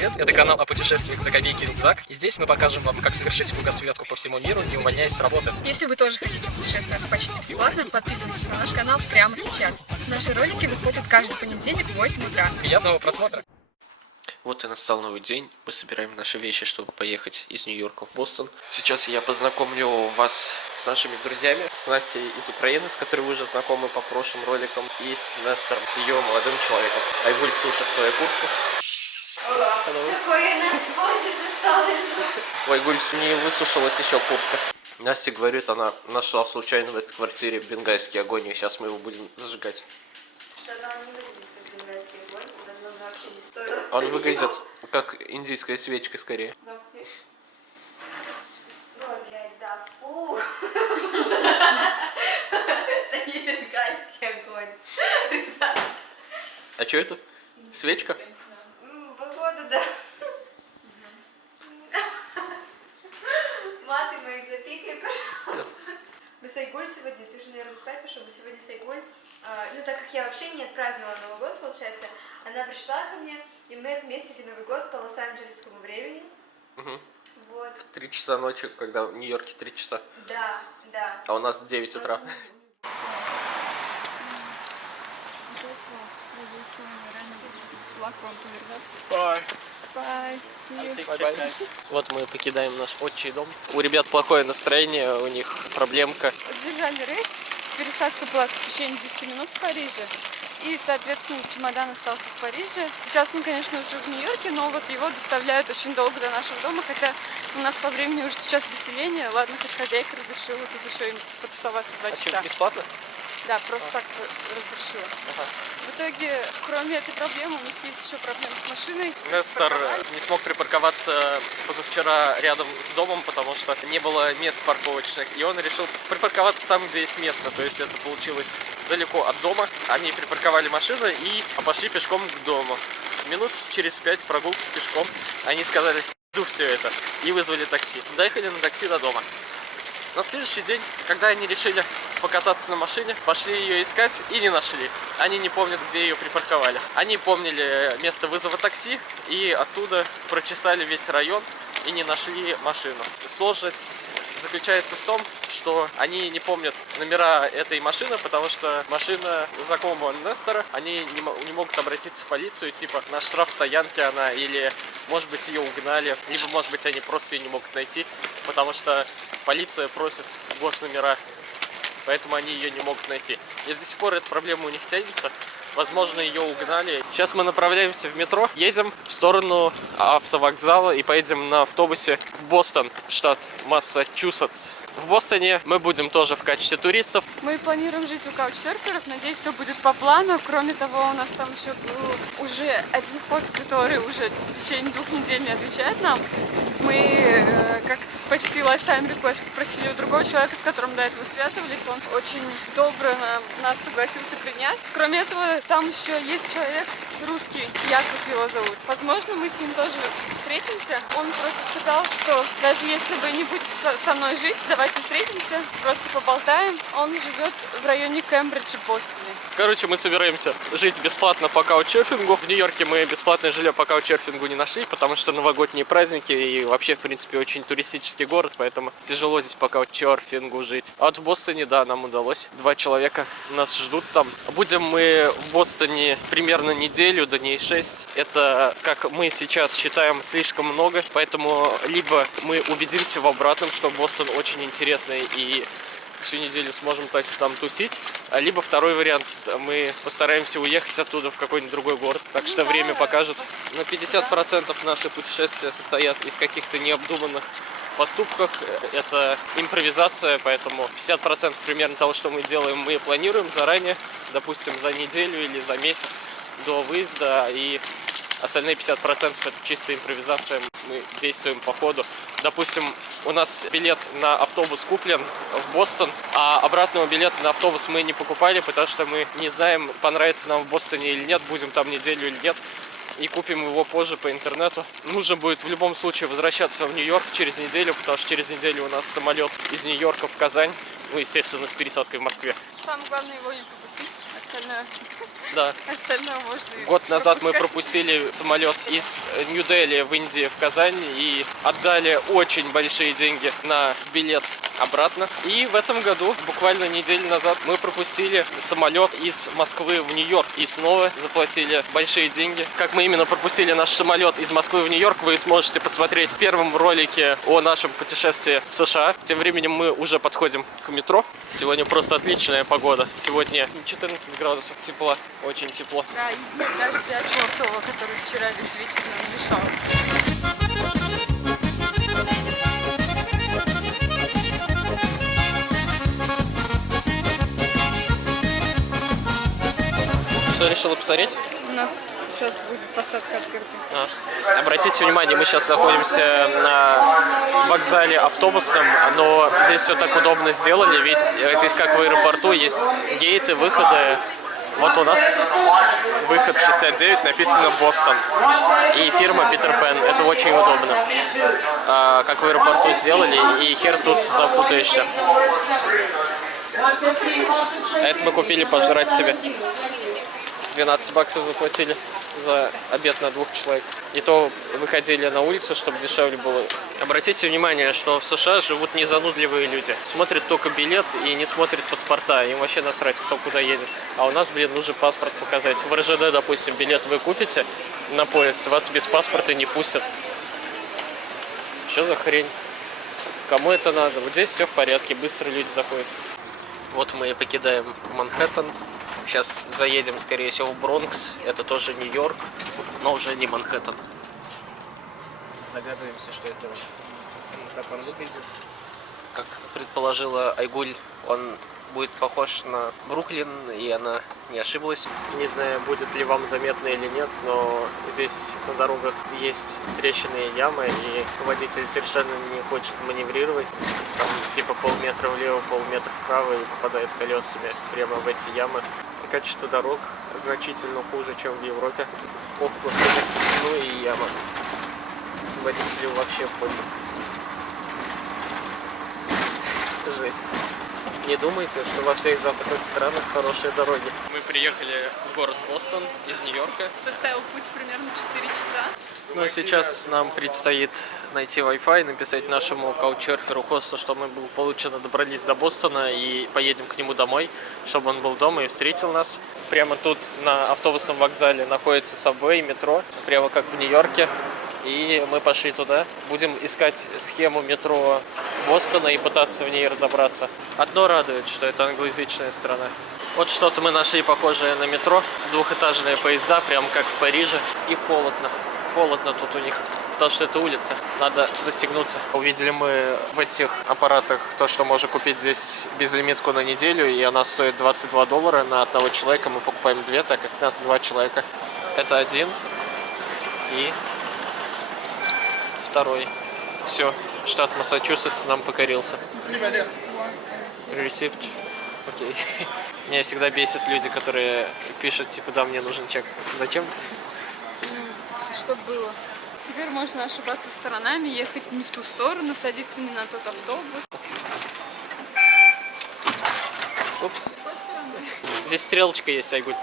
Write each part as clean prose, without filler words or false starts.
привет! Это канал о путешествиях за копейки и рюкзак. И здесь мы покажем вам, как совершить кругосветку по всему миру, не увольняясь с работы. Если вы тоже хотите путешествовать почти бесплатно, подписывайтесь на наш канал прямо сейчас. Наши ролики выходят каждый понедельник в 8 утра. Приятного просмотра! Вот и настал новый день. Мы собираем наши вещи, чтобы поехать из Нью-Йорка в Бостон. Сейчас я познакомлю вас с нашими друзьями. С Настей из Украины, с которой вы уже знакомы по прошлым роликам. И с Нестором, с ее молодым человеком. Айгуль сушит свою куртку. Какой у нас позже осталось. У Айгуль не высушилась еще куртка. Настя говорит, она нашла случайно в этой квартире бенгальский огонь, и сейчас мы его будем зажигать. Что-то он не выглядит как бенгальский огонь, возможно, вообще не стоит. Он выглядит как индийская свечка скорее. Ой, блядь, да, фу. Это не бенгальский огонь. А что это? Свечка? Походу, да. Маты мои запикай, пожалуйста. Мы с Айгуль сегодня, ты уже, наверное, спать пошел, мы сегодня с Айгуль, ну, так как я вообще не отпраздновала Новый год, получается, она пришла ко мне, и мы отметили Новый год по лос-анджелесскому времени. Угу. Вот. 3 часа ночи, когда в Нью-Йорке 3 часа. Да, да. А у нас 9 утра. Вот мы покидаем наш отчий дом. У ребят плохое настроение, у них проблемка. Задержали рейс. Пересадка была в течение 10 минут в Париже. И, соответственно, чемодан остался в Париже. Сейчас он, конечно, уже в Нью-Йорке, но вот его доставляют очень долго до нашего дома. Хотя у нас по времени уже сейчас выселение. Ладно, хоть хозяйка разрешила тут еще им потусоваться 2 часа. Бесплатно? Да, просто так разрешила. Ага. В итоге, кроме этой проблемы, у них есть еще проблемы с машиной. Нестор не смог припарковаться позавчера рядом с домом, потому что не было мест парковочных. И он решил припарковаться там, где есть место. То есть это получилось далеко от дома. Они припарковали машину и пошли пешком к дому. Минут через 5 прогулки пешком они сказали, иду все это, и вызвали такси. Доехали на такси до дома. На следующий день, когда они решили покататься на машине, пошли ее искать и не нашли. Они не помнят, где ее припарковали. Они помнили место вызова такси и оттуда прочесали весь район и не нашли машину. Сложность заключается в том, что они не помнят номера этой машины, потому что машина знакомого Нестора, они не могут обратиться в полицию, типа на штрафстоянке она, или может быть ее угнали, либо может быть они просто ее не могут найти, потому что полиция просит госномера, поэтому они ее не могут найти. И до сих пор эта проблема у них тянется. Возможно, ее угнали. Сейчас мы направляемся в метро, едем в сторону автовокзала и поедем на автобусе в Бостон, штат Массачусетс. В Бостоне мы будем тоже в качестве туристов. Мы планируем жить у каучсерферов, надеюсь, все будет по плану. Кроме того, у нас там еще был уже один хост, который уже в течение 2 недель не отвечает нам. Мы, как почти lifetime request, попросили у другого человека, с которым до этого связывались. Он очень добро нас согласился принять. Кроме этого, там еще есть человек русский, Яков его зовут. Возможно, мы с ним тоже встретимся. Он просто сказал, что даже если вы не будете со мной жить, давайте встретимся, просто поболтаем. Он живет в районе Кембриджа, Бостоне. Короче, мы собираемся жить бесплатно по каучсерфингу. В Нью-Йорке мы бесплатное жилье по каучсерфингу не нашли, потому что новогодние праздники и вообще, в принципе, очень туристический город, поэтому тяжело здесь по каучсерфингу жить. А вот в Бостоне, да, нам удалось. 2 человека нас ждут там. Будем мы в Бостоне примерно неделю, дней 6. Это, как мы сейчас считаем, слишком много, поэтому либо мы убедимся в обратном, что Бостон очень интересный и всю неделю сможем так там тусить, либо второй вариант, мы постараемся уехать оттуда в какой-нибудь другой город, так что время покажет. Но 50% наши путешествия состоят из каких-то необдуманных поступках, это импровизация, поэтому 50% примерно того, что мы делаем, мы планируем заранее, допустим, за неделю или за месяц до выезда, и остальные 50% это чистая импровизация, мы действуем по ходу. Допустим, у нас билет на автобус куплен в Бостон, а обратного билета на автобус мы не покупали, потому что мы не знаем, понравится нам в Бостоне или нет, будем там неделю или нет, и купим его позже по интернету. Нужно будет в любом случае возвращаться в Нью-Йорк через неделю, потому что через неделю у нас самолет из Нью-Йорка в Казань, ну, естественно, с пересадкой в Москве. Самое главное его не пропустить. Да. Остальное можно и Год назад мы пропускать. пропустили самолет из Нью-Дели в Индии в Казань и отдали очень большие деньги на билет обратно. И в этом году, буквально неделю назад, мы пропустили самолет из Москвы в Нью-Йорк и снова заплатили большие деньги. Как мы именно пропустили наш самолет из Москвы в Нью-Йорк, вы сможете посмотреть в первом ролике о нашем путешествии в США. Тем временем мы уже подходим к метро. Сегодня просто отличная погода. Сегодня 14 градусов тепла, очень тепло. Да, и нет дождя чертова, который вчера весь вечер нам мешал. Что решила посмотреть? У нас сейчас будет посадка открыта. Обратите внимание, мы сейчас находимся на вокзале автобусном, но здесь все так удобно сделали, ведь здесь как в аэропорту есть гейты, выходы. Вот у нас выход 69, написано Бостон. И фирма Питер Пен. Это очень удобно. Как в аэропорту сделали, и хер тут запутаешься. Это мы купили пожрать себе. 12 баксов заплатили за обед на 2 человек. И то выходили на улицу, чтобы дешевле было. Обратите внимание, что в США живут незанудливые люди. Смотрят только билет и не смотрят паспорта. Им вообще насрать, кто куда едет. А у нас, блин, нужно паспорт показать. В РЖД, допустим, билет вы купите на поезд, вас без паспорта не пустят. Что за хрень? Кому это надо? Вот здесь все в порядке, быстро люди заходят. Вот мы и покидаем Манхэттен. Сейчас заедем, скорее всего, в Бронкс. Это тоже Нью-Йорк, но уже не Манхэттен. Догадываемся, что это так он выглядит. Как предположила Айгуль, он будет похож на Бруклин, и она не ошиблась. Не знаю, будет ли вам заметно или нет, но здесь на дорогах есть трещины и ямы, и водитель совершенно не хочет маневрировать. Там типа полметра влево, полметра вправо, и попадает колесами прямо в эти ямы. Качество дорог значительно хуже, чем в Европе. Ох, господи, ну и яма. Водителю вообще пофиг. Жесть. Не думайте, что во всех западных странах хорошие дороги. Мы приехали в город Бостон из Нью-Йорка. Составил путь примерно 4 часа. Ну, сейчас нам предстоит найти Wi-Fi, написать нашему каучсерферу хосту, что мы благополучно добрались до Бостона и поедем к нему домой, чтобы он был дома и встретил нас. Прямо тут на автобусном вокзале находится Subway, метро, прямо как в Нью-Йорке. И мы пошли туда. Будем искать схему метро Бостона и пытаться в ней разобраться. Одно радует, что это англоязычная страна. Вот что-то мы нашли похожее на метро. Двухэтажные поезда, прямо как в Париже. И холодно. Холодно тут у них, потому что это улица. Надо застегнуться. Увидели мы в этих аппаратах то, что можно купить здесь безлимитку на неделю, и она стоит $22 на одного человека. Мы покупаем 2, так как у нас 2 человека. Это один и второй. Все, штат Массачусетс нам покорился. Ресипт. Окей. Меня всегда бесят люди, которые пишут, типа, да, мне нужен чек. Зачем? Что было? Теперь можно ошибаться сторонами, ехать не в ту сторону, садиться не на тот автобус. Упс. Здесь стрелочка есть, Айгуль.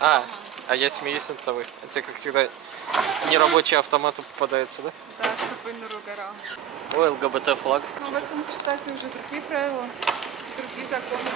А я смеюсь над тобой. Это, как всегда, нерабочие автоматы попадаются, да? Да, чтобы не угорал. Ой, ЛГБТ флаг. Но в этом, кстати, уже другие правила, другие законы.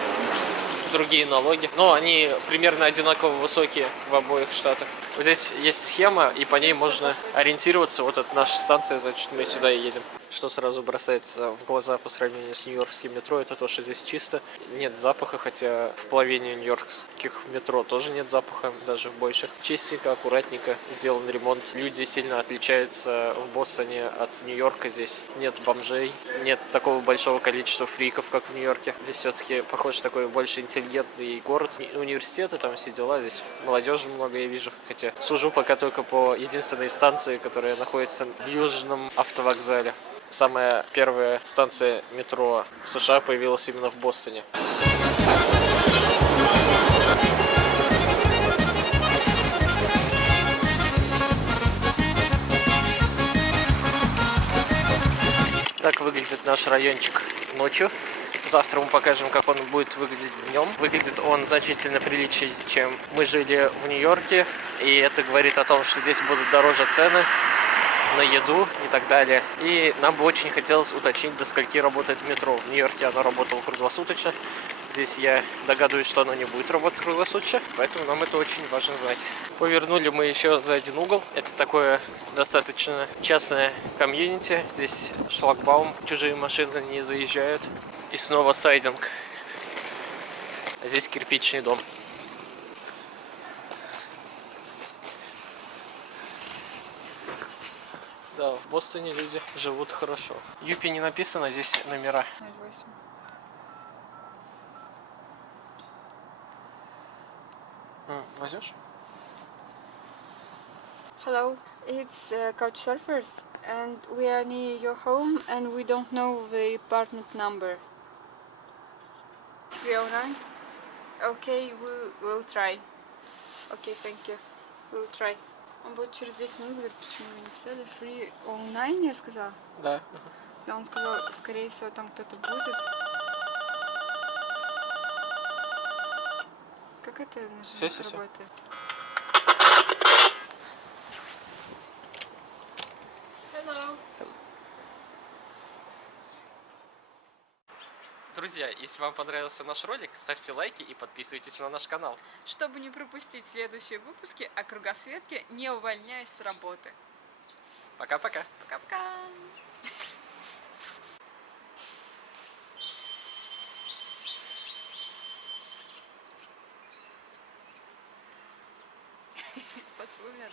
Другие налоги. Но они примерно одинаково высокие в обоих штатах. Вот здесь есть схема, и по ней можно ориентироваться. Вот это наша станция, значит, мы сюда и едем. Что сразу бросается в глаза по сравнению с нью-йоркским метро, это то, что здесь чисто. Нет запаха, хотя в половине нью-йоркских метро тоже нет запаха, даже в больших. Чистенько, аккуратненько сделан ремонт. Люди сильно отличаются в Бостоне от Нью-Йорка. Здесь нет бомжей, нет такого большого количества фриков, как в Нью-Йорке. Здесь все-таки, похож, такой больше интеллигентный город. Университеты, там все дела. Здесь молодежи много, я вижу. Хотя сужу пока только по единственной станции, которая находится в Южном автовокзале. Самая первая станция метро в США появилась именно в Бостоне. выглядит наш райончик ночью. Завтра мы покажем, как он будет выглядеть днем. Выглядит он значительно приличнее, чем мы жили в Нью-Йорке. И это говорит о том, что здесь будут дороже цены на еду и так далее. И нам бы очень хотелось уточнить, до скольки работает метро. В Нью-Йорке оно работало круглосуточно. Здесь я догадываюсь, что оно не будет работать круглосуточно, поэтому нам это очень важно знать. Повернули мы еще за один угол. Это такое достаточно частное комьюнити. Здесь шлагбаум, чужие машины не заезжают. И снова сайдинг. А здесь кирпичный дом. Да, в Бостоне люди живут хорошо. Юпи не написано, здесь номера. 08. Возьмешь? Hello, it's Couchsurfers, and we are near your home, and we don't know the apartment number. 309? Okay, we will try. Okay, thank you. We'll try. Он будет через 10 минут, говорит, почему вы не писали. 309, я сказала? Да. Да, он сказал, скорее всего, там кто-то будет. Как это Всё. работает? Hello. Друзья, если вам понравился наш ролик, ставьте лайки и подписывайтесь на наш канал. Чтобы не пропустить следующие выпуски о кругосветке, не увольняясь с работы. Пока-пока. Пока-пока! Подсумер.